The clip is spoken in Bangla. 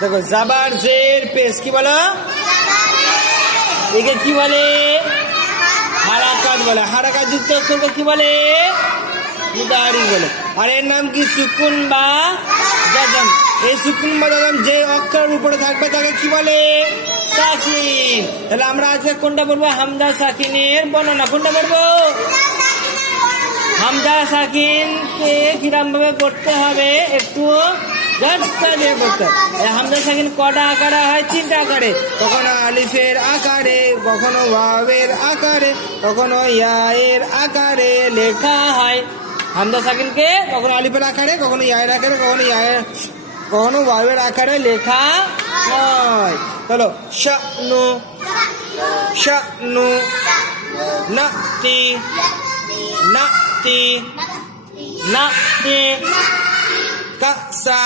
দেখো জাবার জের পেশ কি বলো, একে কি বলে, হারাকাত বলে। হারাকাত যুক্ত অক্ষরকে কি বলে, মুদারি বলে। আর এর নাম কি, সুকুন বা জাজম। এই সুকুন বা জাজম যে অক্ষরের উপরে থাকবে তাকে কি বলে, সাকিন। তাহলে আমরা আজকে কোনটা বলবো, হামজা সাকিনের বর্ণনা। কোনটা বলবো, হামজা সাকিনকে কিরম ভাবে পড়তে হবে একটু ঝটকা দিয়ে পড়তে হবে। হামজা সাকিন কটা আকারে হয়, 3টা আকারে। কখনো আলিফের আকারে, কখনো ওয়াওয়ের আকারে, কখনো ইয়ায়ের আকারে লেখা হয়। হামজা সাকিনকে কখনো আলিফের আকারে, কখনো ইয়ায়ের আকারে, কখনো ওয়াওয়ের আকারে লেখা হয়। চলো, শানু, শানু, নাতি, নাতি, নাতি, কাসা,